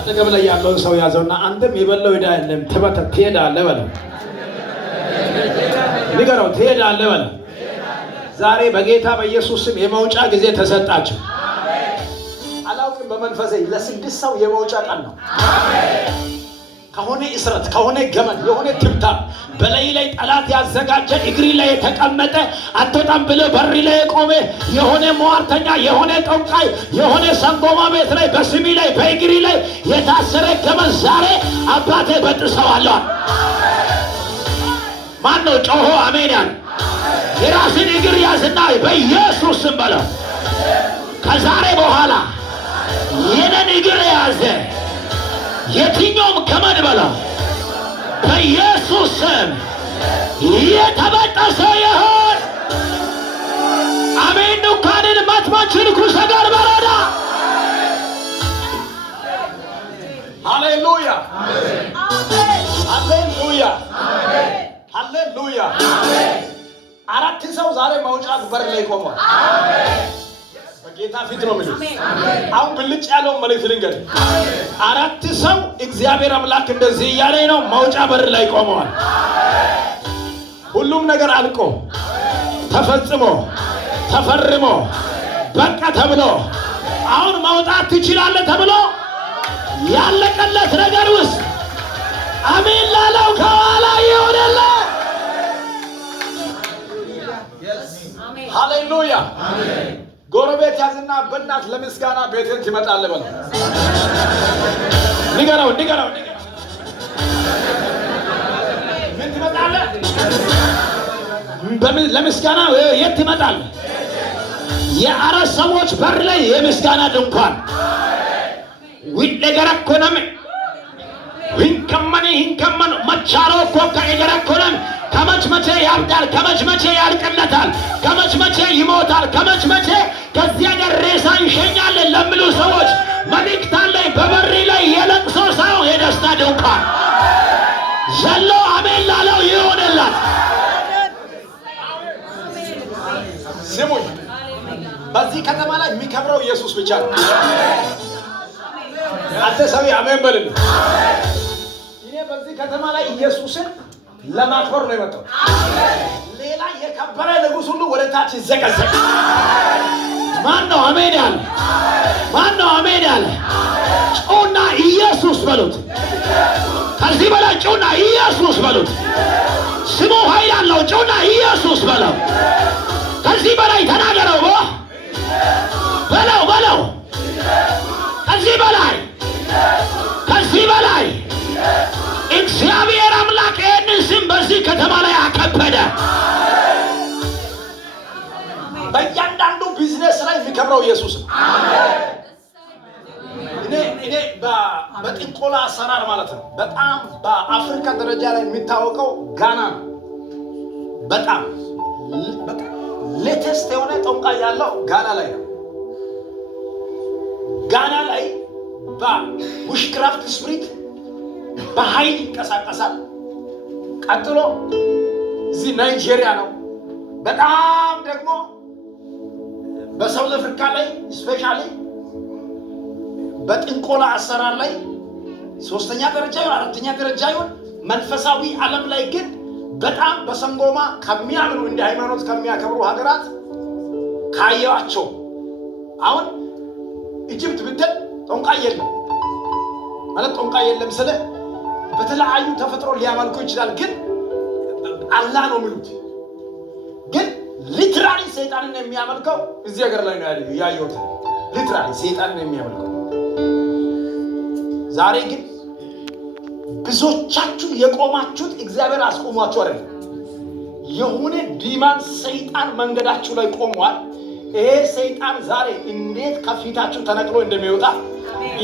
አጠገብ ላይ ያለውን ሰው ያዘውና አንተም የበለው ሄዳ የለም ትሄዳለህ በለው። ንገረው ትሄዳለህ በለው። ዛሬ በጌታ በኢየሱስ ስም የመውጫ ጊዜ ተሰጣቸው። አላውቅም በመንፈሴ ለ6 ሰው የመውጫ ቀን ነው። ከሆነ እስረት ከሆነ ገመድ የሆነ ትምታ በላይ ላይ ጠላት ያዘጋጀ እግሪ ላይ የተቀመጠ አትወጣም ብሎ በሪ ላይ የቆመ የሆነ ሟርተኛ የሆነ ጠንቋይ የሆነ ሰንጎማ ቤት ላይ በስሚ ላይ በእግሪ ላይ የታሰረ ገመድ ዛሬ አባቴ በጥሰዋለሁ። ማን ነው ጮሆ አሜን ያለ? የራስን እግር ያዝና በኢየሱስ ስም በለው። ከዛሬ በኋላ የኔን እግር ያዘ የትኛውም ገመድ በለው በኢየሱስ ስም የተበጠሰ ይሁን። አሜን። ዱካንን ማትማችን ኩሰጋር በረዳ ሃሌሉያ ሃሌሉያ ሃሌሉያ። 4 ሰው ዛሬ መውጫ በር ላይ ቆሟል። በጌታ ፊት ነው የሚሉት። አሁን ብልጭ ያለው መልእክት ልንገር። 4 ሰው እግዚአብሔር አምላክ እንደዚህ እያለኝ ነው መውጫ በር ላይ ቆመዋል። ሁሉም ነገር አልቆ ተፈጽሞ ተፈርሞ በቃ ተብሎ አሁን መውጣት ትችላለህ ተብሎ ያለቀለት ነገር ውስጥ አሜን ላለው ከኋላ ይሆናል። ሃሌሉያ። ጎረቤት ያዝና በእናት ለምስጋና ቤትን ትመጣለህ በለው። ንገረው። ምን ትመጣለህ? ለምስጋና የት ትመጣለህ? የ4 ሰዎች በር ላይ የምስጋና ድንኳን ዊደገረኮነም ሂንከመን መቻሮ እኮ ከእገረኮነም ከመችመቼ ያብዳል፣ ከመችመቼ ያልቅለታል፣ ከመችመቼ ይሞታል፣ ከመችመቼ ከዚህ ሀገር ሬሳ ይሸኛለን ለሚሉ ሰዎች መልእክት አለኝ። በበሪ ላይ የለቅሶ ሳይሆን የደስታ ድንኳን ዘሎ አሜን ላለው ይሆንላት። ስሙኝ፣ በዚህ ከተማ ላይ የሚከብረው ኢየሱስ ብቻ ነው። አንተ ሰው አሜን በልልኝ። እኔ በዚህ ከተማ ላይ ኢየሱስን ለማክበር ነው የመጣው። ሌላ የከበረ ንጉሥ ሁሉ ወደ ታች ይዘቀዘቅ። ማን ነው አሜን ያለ? ማን ነው አሜን ያለ? ጩና ኢየሱስ በሉት። ከዚህ በላይ ጩና ኢየሱስ በሉት። ስሙ ኃይል አለው። ጩና ኢየሱስ በለው። ከዚህ በላይ ተናገረው በለው። ከዚህ በላይ እግዚአብሔር አምላክ ይህንን ስም በዚህ ከተማ ላይ አከበደ። በእያንዳንዱ ቢዝነስ ላይ የሚከብረው ኢየሱስ ነው። እኔ በጥንቆላ አሰራር ማለት ነው በጣም በአፍሪካ ደረጃ ላይ የሚታወቀው ጋና ነው። በጣም ሌቴስት የሆነ ጠንቋይ ያለው ጋና ላይ ነው። ጋና ላይ በዊሽክራፍት ስፕሪት በኃይል ይንቀሳቀሳል። ቀጥሎ እዚህ ናይጄሪያ ነው። በጣም ደግሞ በሳውዝ አፍሪካ ላይ ስፔሻሊ በጥንቆላ አሰራር ላይ 3ኛ ደረጃ ይሁን 4ኛ ደረጃ ይሁን መንፈሳዊ ዓለም ላይ ግን በጣም በሰንጎማ ከሚያምኑ እንደ ሃይማኖት ከሚያከብሩ ሀገራት ካየዋቸው አሁን ኢጅፕት ብትል ጠንቋይ የለም ማለት ጠንቋይ የለም ስለ በተለያዩ ተፈጥሮ ሊያመልኩ ይችላል፣ ግን አላህ ነው የሚሉት። ግን ሊትራሊ ሰይጣንን የሚያመልከው እዚህ ሀገር ላይ ነው ያየሁት። ሊትራሊ ሰይጣንን የሚያመልከው ዛሬ ግን ብዙዎቻችሁ የቆማችሁት እግዚአብሔር አስቆሟችሁ አይደለም። የሆነ ዲማን ሰይጣን መንገዳችሁ ላይ ቆሟል። ይሄ ሰይጣን ዛሬ እንዴት ከፊታችሁ ተነቅሎ እንደሚወጣ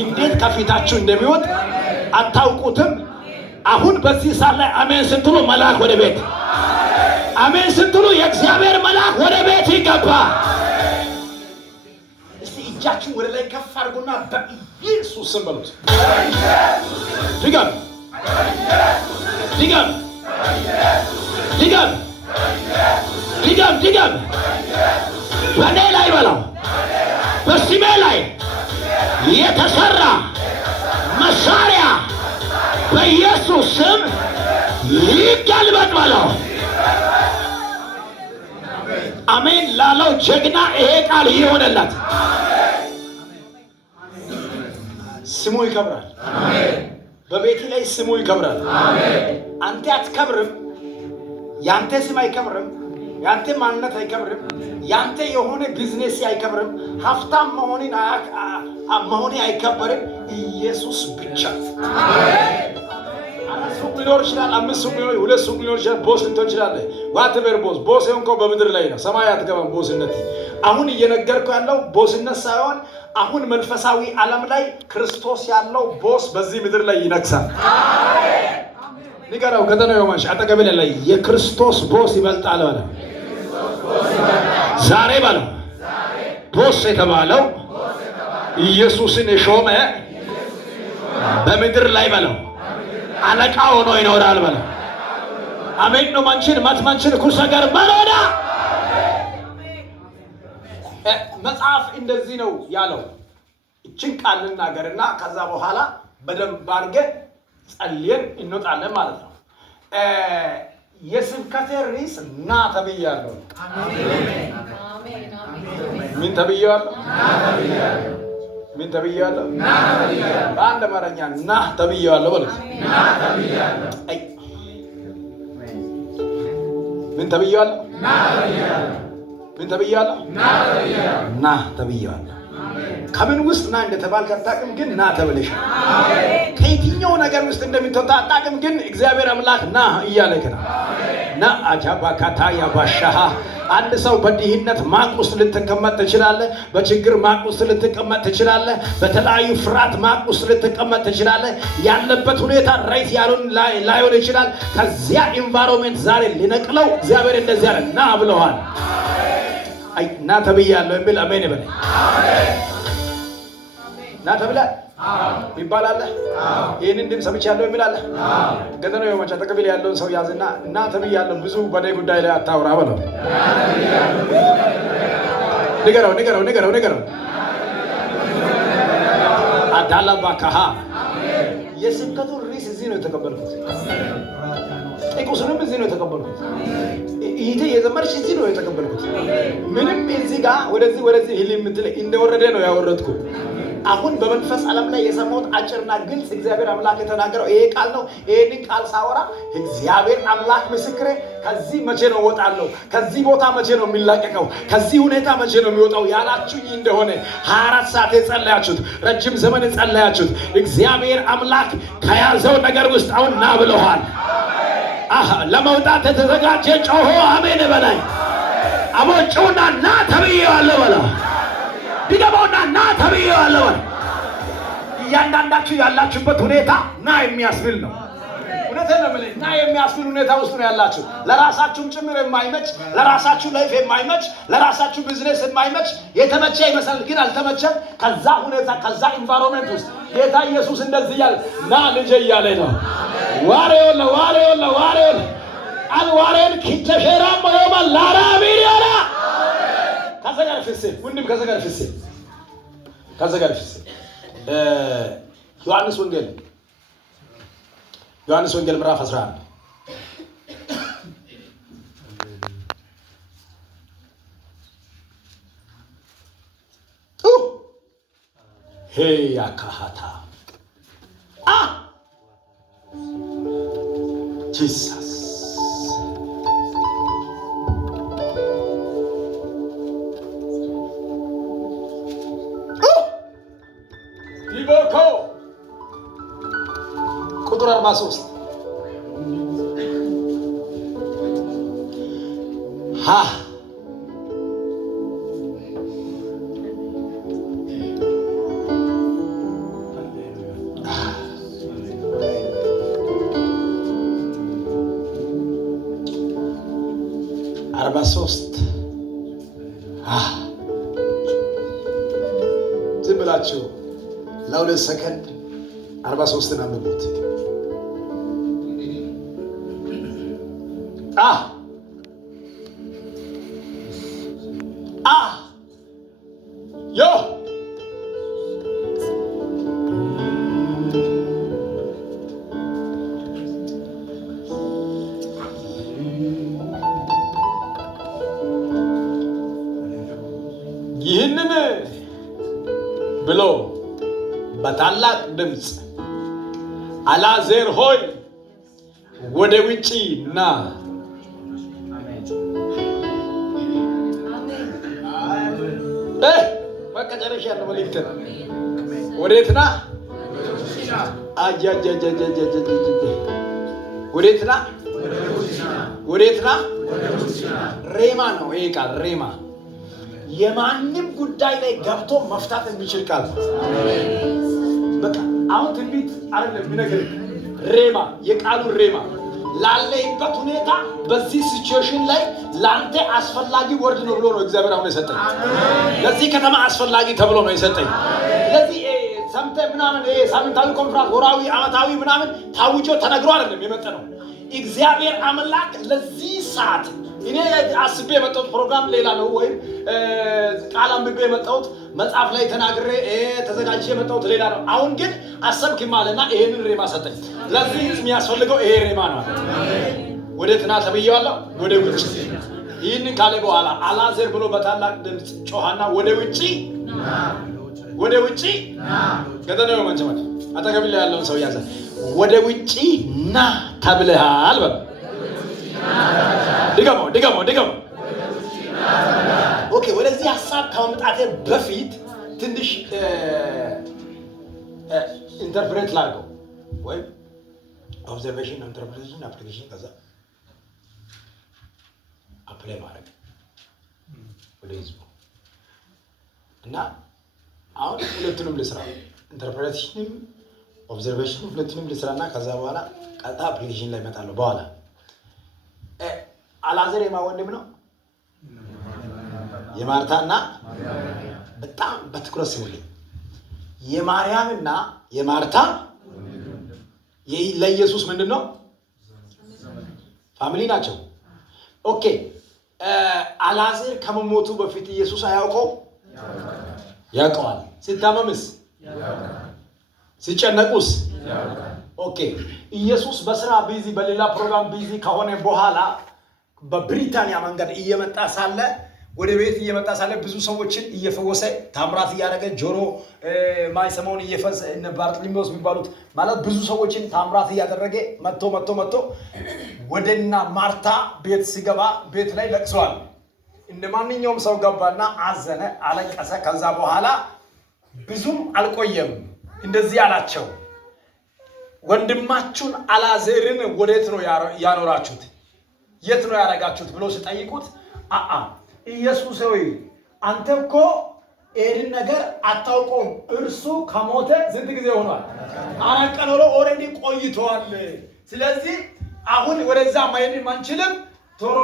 እንዴት ከፊታችሁ እንደሚወጣ አታውቁትም። አሁን በዚህ ሰዓት ላይ አሜን ስትሉ መልአክ ወደ ቤት፣ አሜን ስትሉ የእግዚአብሔር መልአክ ወደ ቤት ይገባ። እስቲ እጃችሁ ወደ ላይ ከፍ አድርጉና በኢየሱስ ስም በሉት። ድገም። በኔ ላይ በለው፣ በስሜ ላይ የተሰራ በኢየሱስ ስም ይገልበጥ በለው። አሜን ላለው ጀግና ይሄ ቃል ይሆነላት። ስሙ ይከብራል። በቤት ላይ ስሙ ይከብራል። አንተ አትከብርም። ያንተ ስም አይከብርም። ያንተ ማንነት አይከብርም። ያንተ የሆነ ቢዝነስ አይከብርም። ሀብታም መሆኔ አይከበርም። ኢየሱስ ብቻ። አራት ሱቅ ሊኖር ይችላል። 5 ሱቅ ሊኖር፣ 2 ሱቅ ሊኖር ይችላል። ቦስ ልትሆን ይችላለህ። ዋትቨር ቦስ የሆንከው በምድር ላይ ነው። ሰማይ አትገባም ቦስነት። አሁን እየነገርኩ ያለው ቦስነት ሳይሆን አሁን መንፈሳዊ ዓለም ላይ ክርስቶስ ያለው ቦስ በዚህ ምድር ላይ ይነግሳል። ንገረው ከተነው ማሽ አጠገብ ላይ የክርስቶስ ቦስ ይበልጣል አለ። ዛሬ ባለው ቦስ የተባለው ኢየሱስን የሾመ በምድር ላይ ባለው አለቃ ሆኖ ይኖራል ባለው። አሜን ነው። ማንችን ኩርሰ ጋር ባለዳ መጽሐፍ እንደዚህ ነው ያለው። እችን ቃል ልናገርና ከዛ በኋላ በደንብ አድርገን ጸልየን እንወጣለን ማለት ነው። የስብከቴ ርዕስ ና ተብያለሁ። ምን ተብያለሁ? ምን ተብያለሁ? በአንድ አማርኛ ና ተብያለሁ በሉት። ምን ተብያለሁ? ምን ተብያለሁ? ና ተብያለሁ። ከምን ውስጥ ና እንደተባልክ አታውቅም፣ ግን ና ተብለሻል። ከየትኛው ነገር ውስጥ እንደምትወጣ አታውቅም፣ ግን እግዚአብሔር አምላክ ና እያለክ ነው። ና አጃባካታ ያባሻሃ። አንድ ሰው በድህነት ማቅ ውስጥ ልትቀመጥ ትችላለህ። በችግር ማቅ ውስጥ ልትቀመጥ ትችላለህ። በተለያዩ ፍርሃት ማቅ ውስጥ ልትቀመጥ ትችላለህ። ያለበት ሁኔታ ራይት ያሉን ላይሆን ይችላል። ከዚያ ኢንቫይሮንመንት ዛሬ ሊነቅለው እግዚአብሔር እንደዚህ አለ፣ ና ብለዋል። አይ ና ተብያለሁ የሚል አሜን ይበል። ና ተብለህ ይባላል። ይህንን ድምፅ ሰምቻለሁ የሚል አለ። ገጠነው የማቻ ተቀበል ያለውን ሰው ያዝና እና ተብያለሁ ብዙ በኔ ጉዳይ ላይ አታውራ በለው። ንገረው አዳላባካሃ። የስብከቱን ርዕስ እዚህ ነው የተቀበልኩት። ቁስሉም እዚህ ነው የተቀበልኩት። ይሄ የዘመርሽ እዚህ ነው የተቀበልኩት። ምንም እዚህ ጋር ወደዚህ ሂል የምትል እንደወረደ ነው ያወረድኩ። አሁን በመንፈስ ዓለም ላይ የሰማሁት አጭርና ግልጽ እግዚአብሔር አምላክ የተናገረው ይሄ ቃል ነው። ይሄንን ቃል ሳወራ እግዚአብሔር አምላክ ምስክሬ፣ ከዚህ መቼ ነው እወጣለሁ? ከዚህ ቦታ መቼ ነው የሚላቀቀው? ከዚህ ሁኔታ መቼ ነው የሚወጣው ያላችሁኝ እንደሆነ 24 ሰዓት የጸለያችሁት፣ ረጅም ዘመን የጸለያችሁት እግዚአብሔር አምላክ ከያዘው ነገር ውስጥ አሁን ና ብለዋል። ለመውጣት የተዘጋጀ ጮሆ አሜን በላይ አቦጮና ና ተብዬዋለሁ በላ ቢገባውና ና ተብዬዋለሁ በላ። እያንዳንዳችሁ ያላችሁበት ሁኔታ ና የሚያስብል ነው። እውነቴን ነው የምልህ፣ ና የሚያስብል ሁኔታ ውስጥ ነው ያላችሁ። ለራሳችሁም ጭምር የማይመች፣ ለራሳችሁ ላይፍ የማይመች፣ ለራሳችሁ ቢዝነስ የማይመች የተመቸ ይመስላል፣ ግን አልተመቸም። ከዛ ሁኔታ ከዛ ኢንቫይሮንመንት ውስጥ ጌታ ኢየሱስ እንደዚህ እያለ ና ልጄ እያለ ነው። ዋሬውላ አልዋሬን ኪተሸራም ወማ ላራቢሪያና ከዘጋር ፍሴ ወንድም ከዘጋር ፍሴ ዮሐንስ ወንጌል ምዕራፍ 11 ያካሃታ ጂሰስ ዲቦኮ ቁጥር 43 43 ዝም ብላችሁ ለ2 ሰከንድ 43ን አንብቡት። ዮ በታላቅ ድምፅ አልዓዛር ሆይ ወደ ውጪ ና። መጨረሻ ያለው መልእክት ወዴት ና? ወዴት ና? ወዴት ና? ሬማ ነው ይሄ ቃል። ሬማ የማንም ጉዳይ ላይ ገብቶ መፍታት የሚችል ቃል ነው። በቃ አሁን ትንቢት አይደለም የሚነግርህ ሬማ፣ የቃሉ ሬማ ላለህበት ሁኔታ በዚህ ሲቹዌሽን ላይ ላንተ አስፈላጊ ወርድ ነው ብሎ ነው እግዚአብሔር አሁን የሰጠኝ። ለዚህ ከተማ አስፈላጊ ተብሎ ነው የሰጠኝ። ለዚህ ሰምተህ ምናምን ሳምንታዊ ኮንፍራንስ፣ ወራዊ፣ ዓመታዊ ምናምን ታውጆ ተነግሮ አይደለም የመጣነው። እግዚአብሔር አምላክ ለዚህ ሰዓት እኔ አስቤ የመጣሁት ፕሮግራም ሌላ ነው፣ ወይም ቃል አንብቤ የመጣሁት መጽሐፍ ላይ ተናግሬ ተዘጋጅቼ የመጣሁት ሌላ ነው። አሁን ግን አሰብክ ማለትና ይሄንን ሬማ ሰጠኝ። ለዚህ የሚያስፈልገው ይሄ ሬማ ነው። ወዴት ና ተብዬዋለሁ? ወደ ውጭ። ይህንን ካለ በኋላ አልዓዛር ብሎ በታላቅ ድምፅ ጮኸና ወደ ውጭ ወደ ውጭ ገደለው መንጀመር አጠገብ ላይ ያለውን ሰው ያዘ። ወደ ውጭ ና ተብለሃል በል። ድገሞ ኦኬ። ወደዚህ ሐሳብ ከመምጣቴ በፊት ትንሽ ኢንተርፕሬት ላድርገው፣ ወይም ኦብዘርቬሽን፣ ኢንተርፕሬቴሽን፣ አፕሊኬሽን፣ ከዛ አፕላይ ማድረግ ወደ ህዝቡ እና አሁን ሁለቱንም ልስራ፣ ኢንተርፕሬቴሽንም ኦብዘርቬሽንም ሁለቱንም ልስራና ከዛ በኋላ ቀጥታ አፕሊኬሽን ላይ እመጣለሁ። በኋላ አልዓዛር የማ ወንድም ነው? የማርታና በጣም በትኩረት ስሙልኝ። የማርያምና የማርታ ለኢየሱስ ምንድን ነው? ፋሚሊ ናቸው። ኦኬ። አልዓዛር ከመሞቱ በፊት ኢየሱስ አያውቀው? ያውቀዋል። ሲታመምስ? ሲጨነቁስ? ኦኬ። ኢየሱስ በስራ ቢዚ፣ በሌላ ፕሮግራም ቢዚ ከሆነ በኋላ በብሪታንያ መንገድ እየመጣ ሳለ ወደ ቤት እየመጣ ሳለ ብዙ ሰዎችን እየፈወሰ ታምራት እያደረገ ጆሮ ማይሰማውን እየፈሰ እነ ባርጥሊሜዎስ የሚባሉት ማለት ብዙ ሰዎችን ታምራት እያደረገ መጥቶ ወደና ማርታ ቤት ሲገባ ቤት ላይ ለቅሷል። እንደ ማንኛውም ሰው ገባና አዘነ፣ አለቀሰ። ከዛ በኋላ ብዙም አልቆየም፣ እንደዚህ አላቸው፣ ወንድማችሁን አልዓዛርን ወዴት ነው ያኖራችሁት? የት ነው ያረጋችሁት ብሎ ሲጠይቁት ኢየሱስ ሆይ አንተ እኮ ይህን ነገር አታውቀውም። እርሱ ከሞተ ስንት ጊዜ ሆኗል? 4 ቀን ሆኖ ኦልሬዲ ቆይቷል። ስለዚህ አሁን ወደዛ መሄድ አንችልም፣ ቶሎ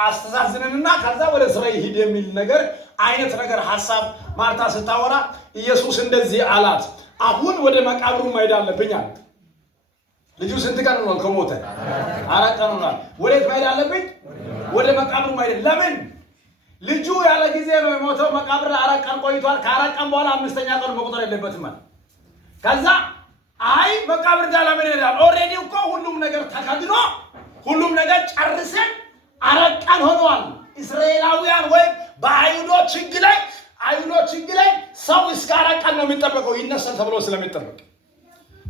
አስተሳዝነንና ከዛ ወደ ስራ ይሄድ የሚል አይነት ነገር ሐሳብ ማርታ ስታወራ ኢየሱስ እንደዚህ አላት፣ አሁን ወደ መቃብሩ መሄድ አለብኝ አለ። ልጁ ስንት ቀን ሆኗል ከሞተ? 4 ቀን ሆኗል። ወዴት መሄድ አለብኝ? ወደ መቃብሩ መሄድ። ለምን? ልጁ ያለ ጊዜ ነው የሞተው። መቃብር 4 ቀን ቆይቷል። ከ4 ቀን በኋላ 5ኛ ቀን መቁጠር የለበትም ማለት። ከዛ አይ መቃብር ጋር ለምን ሄዳል? ኦልሬዲ እኮ ሁሉም ነገር ተከድኖ ሁሉም ነገር ጨርሰን 4 ቀን ሆኗል። እስራኤላውያን ወይም በአይሁዶች ሕግ ላይ ሰው እስከ 4 ቀን ነው የሚጠበቀው ይነሳል ተብሎ ስለሚጠበቅ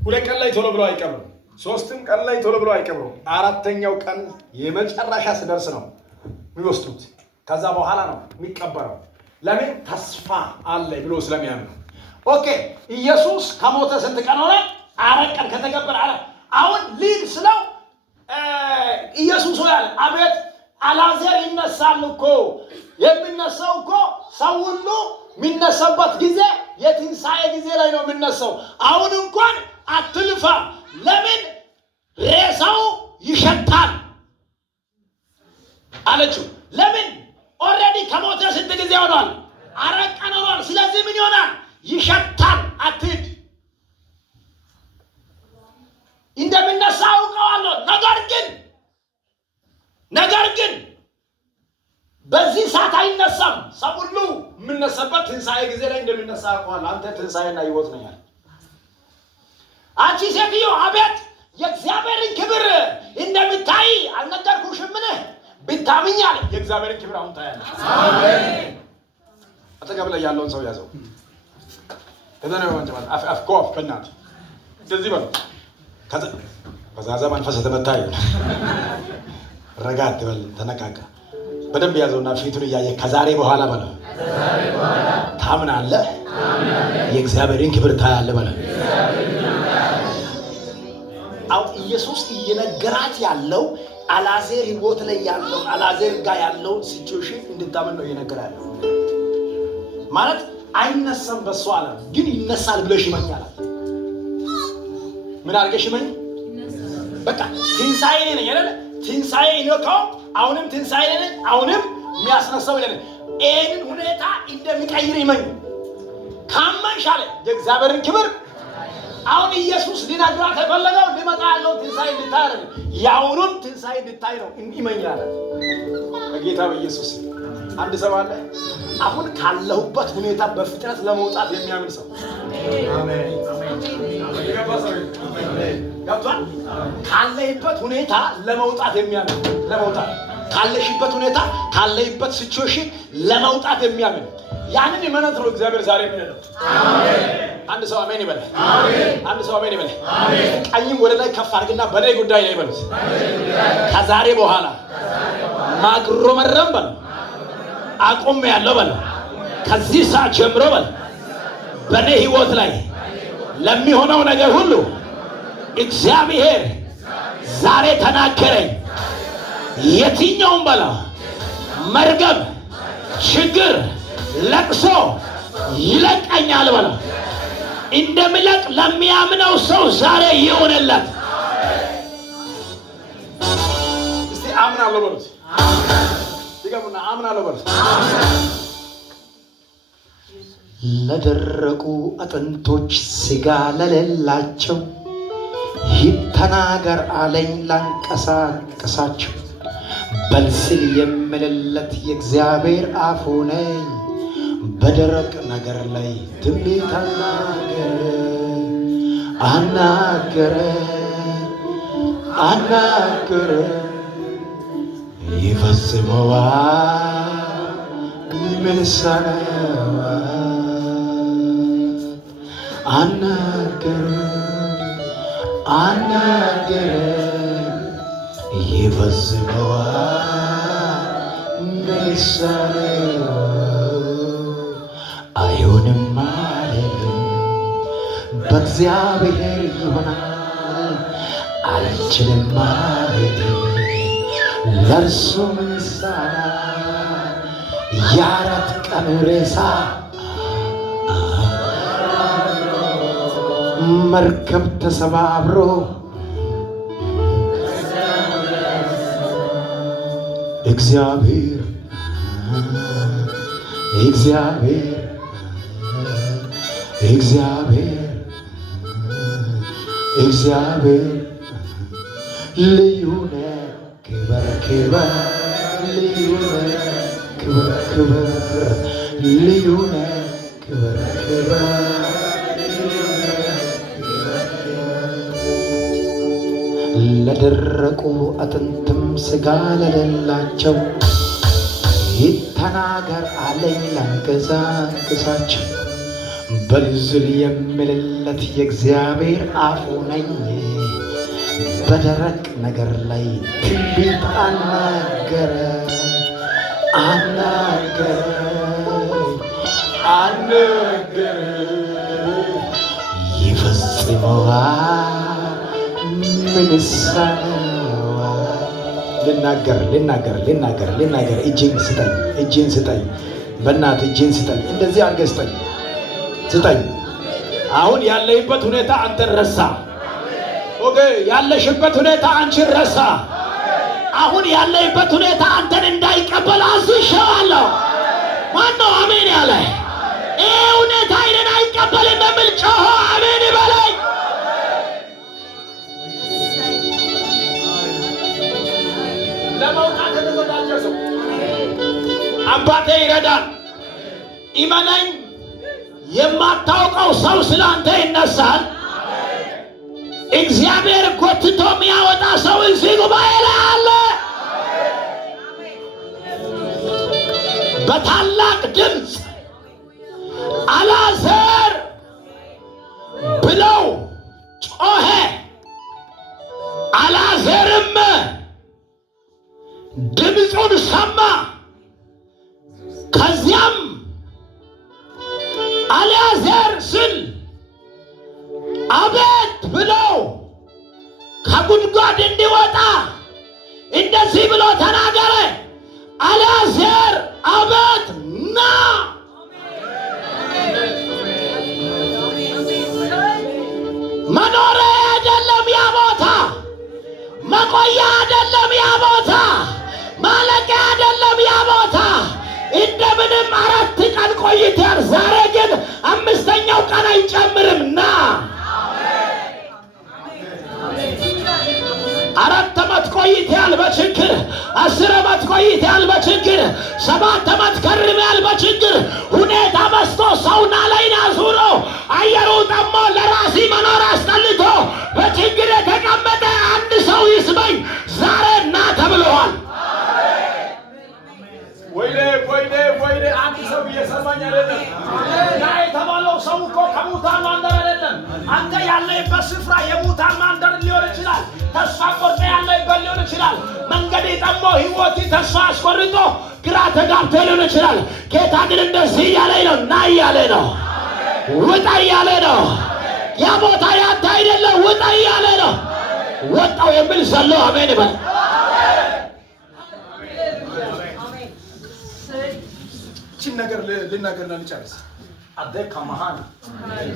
2 ቀን ላይ ቶሎ ብሎ አይቀብሩም። 3ም ቀን ላይ ቶሎ ብሎ አይቀብሩም። 4ኛው ቀን የመጨረሻ ሲደርስ ነው የሚወስዱት። ከዛ በኋላ ነው የሚቀበረው። ለምን? ተስፋ አለ ብሎ ስለሚያምኑ። ኦኬ። ኢየሱስ ከሞተ ስንት ቀን ሆነ? 4 ቀን ከተቀበረ አሁን ሊል ስለው ኢየሱስ ሆያል። አቤት አልዓዛር ይነሳል እኮ። የሚነሳው እኮ ሰው ሁሉ የሚነሳበት ጊዜ የትንሣኤ ጊዜ ላይ ነው የሚነሳው። አሁን እንኳን አትልፋ። ለምን? ሬሳው ይሸታል አለችው። ለምን? ኦልሬዲ ከሞተ ስንት ጊዜ ሆኗል? 4 ቀን ሆኗል። ስለዚህ ምን ይሆናል? ይሸታል። አትሂድ። እንደሚነሳ አውቀዋለሁ። ነገር ግን በዚህ ሰዓት አይነሳም። ሰው ሁሉ የምነሳበት ትንሣኤ ጊዜ ላይ እንደሚነሳ አውቀዋለሁ። አንተ ትንሣኤና ሕይወት ነህ ያለ። አንቺ ሴትዮ አቤት የእግዚአብሔርን ክብር እንደምታይ አልነገርኩሽምን? ብታምኛል የእግዚአብሔርን ክብር አሁን ታያለሽ። አሜን። አጠገብ ላይ ያለውን ሰው ያዘው። ከዛ ነው ወንጀል አፍኮፍ በእናት እንደዚህ በለው። ከዛ መንፈስ ተመታኝ ረጋት በል ተነቃቃ በደንብ ያዘውና ፊቱን እያየ ከዛሬ በኋላ በለው ታምናለህ፣ የእግዚአብሔርን ክብር ታያለህ በለው። አው ኢየሱስ እየነገራት ያለው አልዓዛር ህይወት ላይ ያለው አልዓዛር ጋር ያለው ሲቹዌሽን እንድታመን ነው እየነገራለ ማለት አይነሳም በሷ አለ ግን ይነሳል ብለሽ ይመኛል። ምን አድርገሽ ይመኝ በቃ ትንሳኤ ነኝ አይደል? ትንሳኤ ነው። አሁንም ትንሳኤ ነኝ። አሁንም የሚያስነሳው ይላል። ይሄንን ሁኔታ እንደሚቀይር ይመኝ ካመንሽ አለ የእግዚአብሔርን ክብር አሁን ኢየሱስ ሊነግራት የፈለገው ሊመጣ ያለው ትንሳኤ እንድታይ አይደል? ያውኑን ትንሳኤ እንድታይ ነው ይመኛል። በጌታ በኢየሱስ አንድ ሰው አለ አሁን ካለሁበት ሁኔታ በፍጥነት ለመውጣት የሚያምን ሰው አሜን ገብቷል። ካለህበት ሁኔታ ለመውጣት የሚያምን ለመውጣት ካለሽበት ሁኔታ ካለህበት ሲቹዌሽን ለመውጣት የሚያምን ያንን ይመናት ነው እግዚአብሔር ዛሬ የሚለው አሜን። አንድ ሰው አሜን ይበል። አሜን። አንድ ሰው አሜን ይበል። አሜን። ቀኝም ወደ ላይ ከፍ አድርግና በኔ ጉዳይ ላይ ይበል። ከዛሬ በኋላ ማግሮመረም በል አቆም ያለው በል ከዚህ ሰዓት ጀምሮ በል በኔ ህይወት ላይ ለሚሆነው ነገር ሁሉ እግዚአብሔር ዛሬ ተናገረኝ። የትኛውም በላ መርገም፣ ችግር፣ ለቅሶ ይለቀኛል በላ እንደምለቅ ለሚያምነው ሰው ዛሬ ይሆንለት። እስቲ አምናለሁ በሉት። ይገቡና አምናለሁ በሉት። ለደረቁ አጥንቶች ስጋ ለሌላቸው ይተናገር አለኝ ላንቀሳቀሳቸው። በልስል የምልለት የእግዚአብሔር አፉ ነኝ። በደረቅ ነገር ላይ ትንቢት አናገረ ይፈጽመዋል። ምን ይሳነዋል? አናገረ ይፈጽመዋል። ምን ይሳነዋል? አይሆንም አልልም በእግዚአብሔር ይሆናል። አልችልም አልልም ለእርሱ ምን ይሳናል? የአራት ቀን ሬሳ መርከብ ተሰባብሮ እግዚአብሔር ልዩ ነህ ክበር ልዩ ነህ ክበር ልዩ ነህ ክበር ለደረቁ አጥንትም ስጋ ለሌላቸው ይተናገር አለኝ ላንቀሳቅሳቸው። በልዝል የምልለት የእግዚአብሔር አፉ ነኝ። በደረቅ ነገር ላይ ትንቢት አናገረ ይፈጽመዋል። ምን ይሳነዋል? ልናገር እጅን ስጠኝ በእናትህ እጅን ስጠኝ። እንደዚህ አድርገህ ስጠኝ። አሁን ያለህበት ሁኔታ አንተን ረሳ። ኦኬ፣ ያለሽበት ሁኔታ አንቺን ረሳ። አሁን ያለህበት ሁኔታ አንተን እንዳይቀበል አዝዤዋለሁ። ማነው አሜን ያለ? ይሄ ሁኔታ አይደን አይቀበልም የሚል ጮሆ አሜን ይበለኝ። ለመውጣት የተዘጋጀ ሰው አባቴ ይረዳል። ኢመነኝ፣ የማታውቀው ሰው ስላንተ ይነሳል። እግዚአብሔር ጎትቶ የሚያወጣ ሰው እዚህ ጉባኤ ላይ አለ። በታላቅ ድምፅ አልዓዛር ብለው ጮኸ። አልዓዛርም ድምፁን ሰማ። ከዚያም አልዓዛር ስል አቤት ብለው ከጉድጓድ እንዲወጣ እንደዚህ ብሎ ተናገረ። አልዓዛር አቤት ና። መኖሪያ አይደለም ያ ቦታ፣ መቆያ አይደለም ያ ቦታ፣ ማለቂያ አይደለም ያ ቦታ። እንደምንም 4 ቀን ቆይተር፣ ዛሬ ግን 5ኛው ቀን አይጨምርም። ና 4 ዓመት ቆይተሃል በችግር፣ 10 ዓመት ቆይተሃል በችግር፣ 7 ዓመት ከርመሃል በችግር። ሁኔታ በስቶ ሰውና ላይና ዙሮ አየሩ ጠሞ ለራሲ መኖር አስጠልቶ በችግር የተቀመጠ አንድ ሰው ይስበኝ። ዛሬ ና ተብለዋል። ወይኔ አንድ ሰው እየሰማኝ አይደለም? ና የተባለው ሰው እኮ ከሙታን ማንደር አይደለም። አንተ ያለህበት ስፍራ የሙታን ማንደር ሊሆን ይችላል። ተስፋ ቆርጠህ ያለህበት ሊሆን ይችላል። መንገድ ጠሞ ህይወት ተስፋ አስቆርጦ ግራ ተጋብቶ ሊሆን ይችላል። ጌታ ግን እንደዚህ እያለኝ ነው፣ ና እያለ ነው፣ ውጣ እያለ ነው። ያ ቦታ ያንተ አይደለም፣ ውጣ እያለ ነው። ወጣው የሚል ዘሎ አሜን ይበል። እቺን ነገር ልናገርና ልጨርስ። አደካ መሃን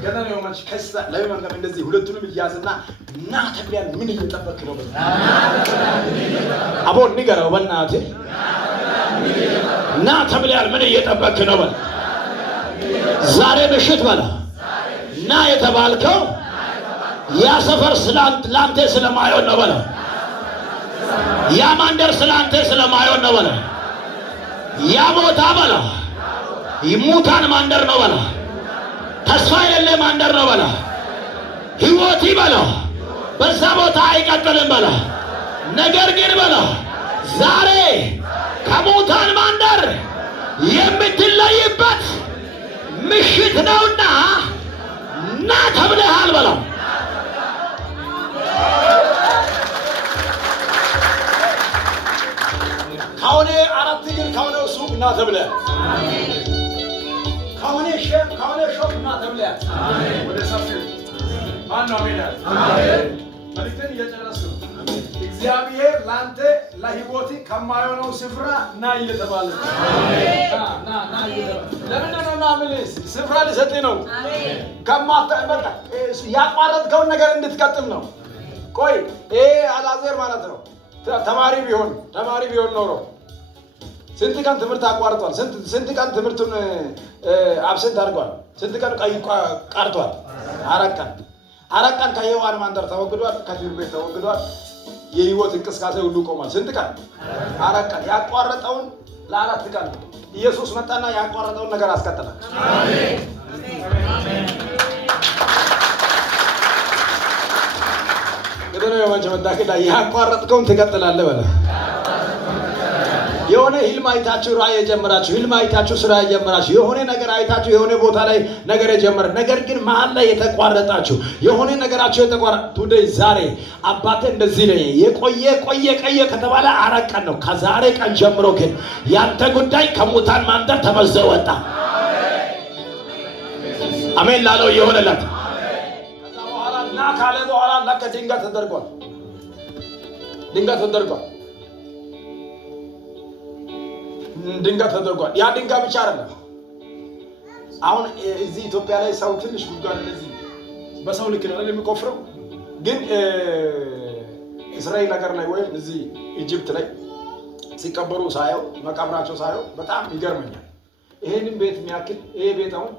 ገና ነው ማለት ከስታ ለምን እንደዚህ ሁለቱንም እያዝና ና ተብለን ምን እየጠበክ ነው? አቦ ንገረው በእናትህ ና ተብለን ምን እየጠበክ ነው? በል ዛሬ ምሽት በላ ና የተባልከው ያ ሰፈር ስላንተ ስለማይሆን ነው። በላ ያ ማንደር ስላንተ ስለማይሆን ነው። በላ ያ ቦታ በላ ይሙታን ማንደር ነው። በላ ተስፋ የሌለ ማንደር ነው። በላ ህይወት በላ በዛ ቦታ አይቀጥልም። በላ ነገር ግን በላ ዛሬ ከሙታን ማንደር የምትለይበት ምሽት ነውና ና ተብለሃል። በላ ካሁኔ 4 እግር ካሁኔ ሱቅ ና ተብለሃል። ካሁኔ ሼፍ ካሁኔ ሾፕ ና ተብለሃል። ወደ ሰፊው ማነው አሜን? መልእክትን እየጨረስኩ እግዚአብሔር ላንተ ለህይወት ከማይሆነው ስፍራ ና እየተባለ ና ለምን ነው ናምልስ ስፍራ ሊሰጥ ነው። ከማታበቃ ያቋረጥከውን ነገር እንድትቀጥል ነው። ቆይ አልዓዛር ማለት ነው ተማሪ ቢሆን ኖሮ ስንት ቀን ትምህርት አቋርጧል? ስንት ቀን ትምህርቱን አብሰንት አድርጓል? ስንት ቀን ቀርቷል? 4 ቀን ከሔዋን ማንደር ተወግዷል። ከትምህርት ቤት ተወግዷል። የህይወት እንቅስቃሴ ሁሉ ቆሟል። ስንት ቀን? 4 ቀን። ያቋረጠውን ለ4 ቀን ኢየሱስ መጣና ያቋረጠውን ነገር አስቀጠለ። አሜን። ገደለው የመጀመሪያ ያቋረጥከውን ትቀጥላለህ በለ። የሆነ ህልም አይታችሁ ራእይ የጀመራችሁ፣ ህልም አይታችሁ ስራ የጀመራችሁ፣ የሆነ ነገር አይታችሁ የሆነ ቦታ ላይ ነገር የጀመረ ነገር ግን መሀል ላይ የተቋረጣችሁ የሆነ ነገራችሁ የተቋረጠ ቱዴይ ዛሬ አባቴ እንደዚህ ነው የቆየ ከተባለ 4 ቀን ነው። ከዛሬ ቀን ጀምሮ ግን ያንተ ጉዳይ ከሙታን ማንደር ተመዞ ወጣ። አሜን ላለው የሆነለት ከዛ በኋላ እና ካለ በኋላ ለከ ድንጋይ ተደርጓል። ድንጋይ ተደርጓል። ያ ድንጋይ ብቻ አይደለም። አሁን እዚህ ኢትዮጵያ ላይ ሰው ትንሽ ጉድጓድ እንደዚህ በሰው ልክ ነው የሚቆፍረው። ግን እስራኤል ሀገር ላይ ወይም እዚህ ኢጅፕት ላይ ሲቀበሩ ሳየው መቃብራቸው ሳየው በጣም ይገርመኛል። ይሄንን ቤት የሚያክል ይሄ ቤት አሁን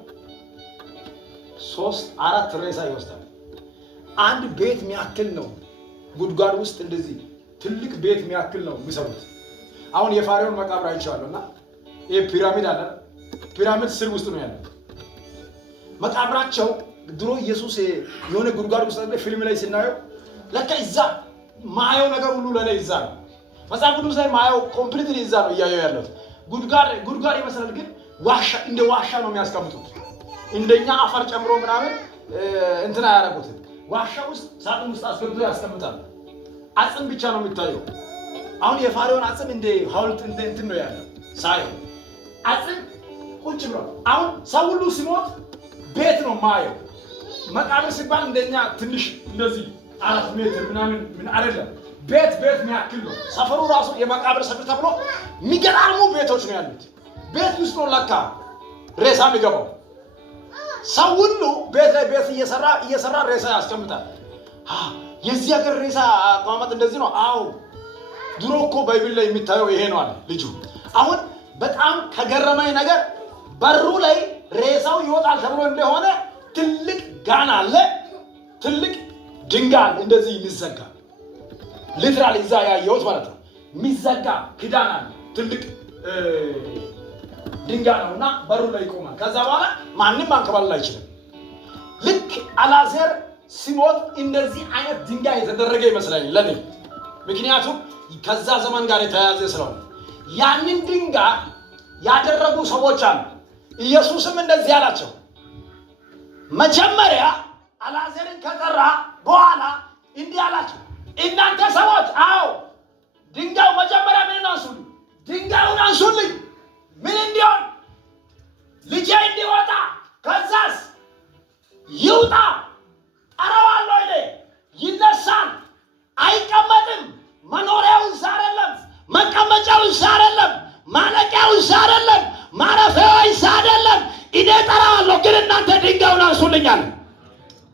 3-4 ሬሳ ይወስዳል። አንድ ቤት የሚያክል ነው ጉድጓድ ውስጥ እንደዚህ ትልቅ ቤት የሚያክል ነው የሚሰሩት። አሁን የፋሪውን መቃብር አይቻለሁና ይሄ ፒራሚድ አለ። ፒራሚድ ስር ውስጥ ነው ያለው መቃብራቸው። ድሮ ኢየሱስ የሆነ ጉድጓድ ውስጥ አለ። ፊልም ላይ ሲናየው ለካ እዛ ማየው ነገር ሁሉ ለኔ እዛ ነው። መጽሐፍ ቅዱስ ላይ ማየው ኮምፕሊትሊ እዛ ነው እያየው ያለው። ጉድጓድ ይመስላል፣ ግን ዋሻ እንደ ዋሻ ነው የሚያስቀምጡት። እንደኛ አፈር ጨምሮ ምናምን እንትና ያደረጉትን ዋሻ ውስጥ ሳጥን ውስጥ አስገብቶ ያስቀምጣል። አጽም ብቻ ነው የሚታየው። አሁን የፋሪውን አጽም እንደ ሐውልት እንትን ነው ያለው ሳይሆን አጽም ቁጭ ብሏል። አሁን ሰው ሁሉ ሲሞት ቤት ነው ማየው። መቃብር ሲባል እንደኛ ትንሽ እንደዚህ 4 ሜትር ምናምን ምን አይደለም። ቤት የሚያክል ነው። ሰፈሩ ራሱ የመቃብር ሰፈር ተብሎ የሚገራርሙ ቤቶች ነው ያሉት። ቤት ውስጥ ነው ለካ ሬሳ የሚገባው። ሰው ሁሉ ቤት ላይ ቤት እየሰራ ሬሳ ያስቀምጣል። የዚህ ሀገር ሬሳ አቀማመጥ እንደዚህ ነው። አዎ ድሮ እኮ ባይብል ላይ የሚታየው ይሄ ነው አለ ልጁ። አሁን በጣም ከገረመኝ ነገር በሩ ላይ ሬሳው ይወጣል ተብሎ እንደሆነ ትልቅ ጋን አለ፣ ትልቅ ድንጋይ እንደዚህ የሚዘጋ ሊትራሊ እዛ ያየሁት ማለት ነው። የሚዘጋ ክዳን አለ፣ ትልቅ ድንጋይ ነውና በሩ ላይ ይቆማል። ከዛ በኋላ ማንም ማንከባለል አይችልም። ልክ አልዓዛር ሲሞት እንደዚህ አይነት ድንጋይ የተደረገ ይመስለኛል ለኔ፣ ምክንያቱም ከዛ ዘመን ጋር የተያያዘ ስለሆነ ያንን ድንጋይ ያደረጉ ሰዎች አሉ። ኢየሱስም እንደዚህ አላቸው። መጀመሪያ አልዓዛርን ከጠራ በኋላ እንዲህ አላቸው፣ እናንተ ሰዎች አዎ ድንጋዩ መጀመሪያ ምን አንሱልኝ፣ ድንጋዩን አንሱልኝ። ምን እንዲሆን? ልጄ እንዲወጣ፣ ከዛስ ይውጣ። ጠራዋለሁ እኔ፣ ይነሳል፣ አይቀመጥም። መኖሪያው እዛ አይደለም፣ መቀመጫው እዛ አይደለም፣ ማለቂያው እዛ አይደለም፣ ማረፊያው እዛ አይደለም። እኔ ጠራዋለሁ፣ ግን እናንተ ድንጋዩን አንሱልኛል።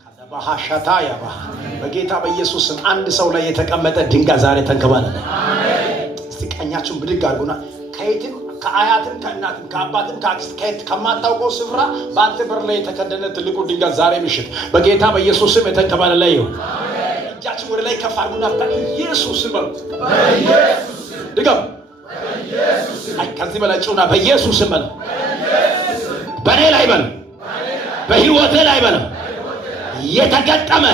ከዘባሃሻታ ያባ በጌታ በኢየሱስ ስም አንድ ሰው ላይ የተቀመጠ ድንጋይ ዛሬ ተንከባለለ። እስቲ ቀኛችሁን ብድግ አድርጉና ከየትም ከአያትም ከእናትም ከአባትም ከአክስት ከየት ከማታውቀው ስፍራ በአንተ በር ላይ የተከደነ ትልቁ ድንጋይ ዛሬ ምሽት በጌታ በኢየሱስ ስም የተንከባለለ ይሁን። እጃችሁ ወደ ላይ ከፍ አድርጉና በኢየሱስ ስም በሉ። በኢየሱስ ስም ድገም። በኢየሱስ ስም አይ ከዚህ በላይ ጩና በኢየሱስ ስም በሉ። በኔ ላይ በሉ። በህይወቴ ላይ በሉ። የተገጠመ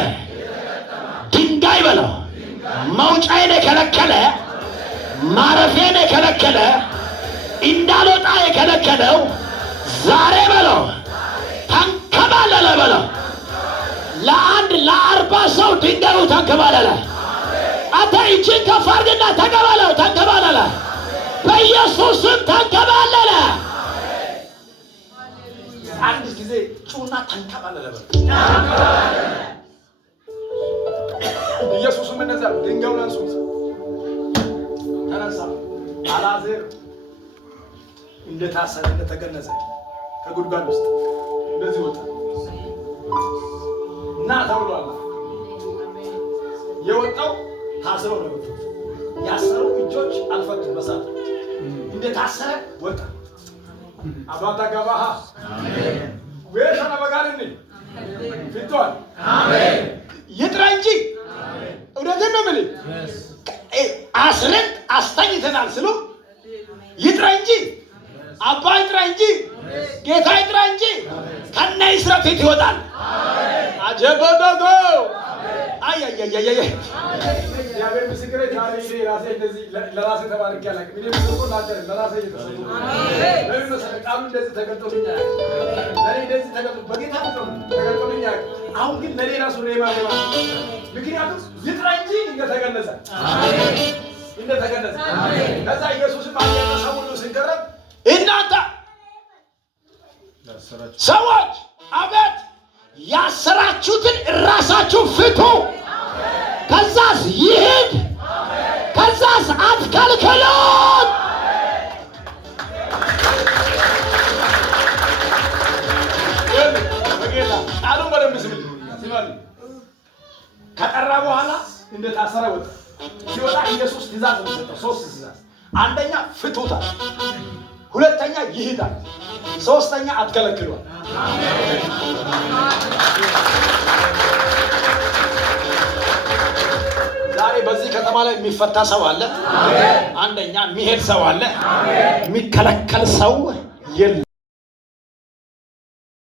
ድንጋይ በሉ። መውጫዬን የከለከለ ማረፊያዬን የከለከለ እንዳልወጣ የከለከለው ዛሬ በለው ተንከባለለ በለው። ለ40 ሰው ድንጋዩ ተንከባለለ። አንተ እጅን ከፍ አድርግና ተንከባለለ፣ ተንከባለለ። በኢየሱስ ስም ተንከባለለ። አንድ ጊዜ ጩና ተንከባለለ በለው። ኢየሱስም እንደዛ ድንጋዩን አንሱት ተነሳ። አልዓዛር እንደታሰረ እንደተገነዘ ከጉድጓድ ውስጥ እንደዚህ ወጣ እና ተብሏል። የወጣው ታስሮ ነው የወጣው። ያሰሩ እጆች አልፈቱም። በሳት እንደታሰረ ወጣ። አባታ ገባህ አሜን። ወይሻና በጋርኒ ፍቷል አሜን። ይጥራ እንጂ አሜን። እውነትን ነው የምልህ። አስረን አስተኝተናል ስሉ ይጥራ እንጂ አባ ይጥራ እንጂ ጌታ ይጥራ እንጂ ከነ እስራት ይወጣል። አጀበደጎ አይ ያበ ምስክሬ ታሪክ ራሴ እንደዚህ ለራሴ ተባርክ ያላክ ምን ምስክሩ ላደረ ለራሴ እየተሰጡ አሜን። ለምን መስቀሉ እንደዚህ ተገልጦልኛል። ለኔ እንደዚህ ተገልጦ በጌታ ተገልጦልኛል። አሁን ግን ለኔ ራሱ ሬማ ምክንያቱም ይጥራ እንጂ እንደተገነዘ አሜን፣ እንደተገነዘ አሜን። ከዛ ኢየሱስም አየና ሰው ሁሉ ሲገረም እናንተ ሰዎች አቤት ያሰራችሁትን ራሳችሁ ፍቱ፣ ከዛስ ይሄድ፣ ከዛስ አትከልክሉት። ቃሉን በደንብ ስምል ከጠራ በኋላ እንደታሰረ ወጣ። ሲወጣ ኢየሱስ ትእዛዝ ነው የሰጠው። 3 ትእዛዝ። አንደኛ ፍቱታል፣ ሁለተኛ ይሄዳል፣ ሶስተኛ አትከለክሏል። ዛሬ በዚህ ከተማ ላይ የሚፈታ ሰው አለ። አንደኛ የሚሄድ ሰው አለ። የሚከለከል ሰው የለም።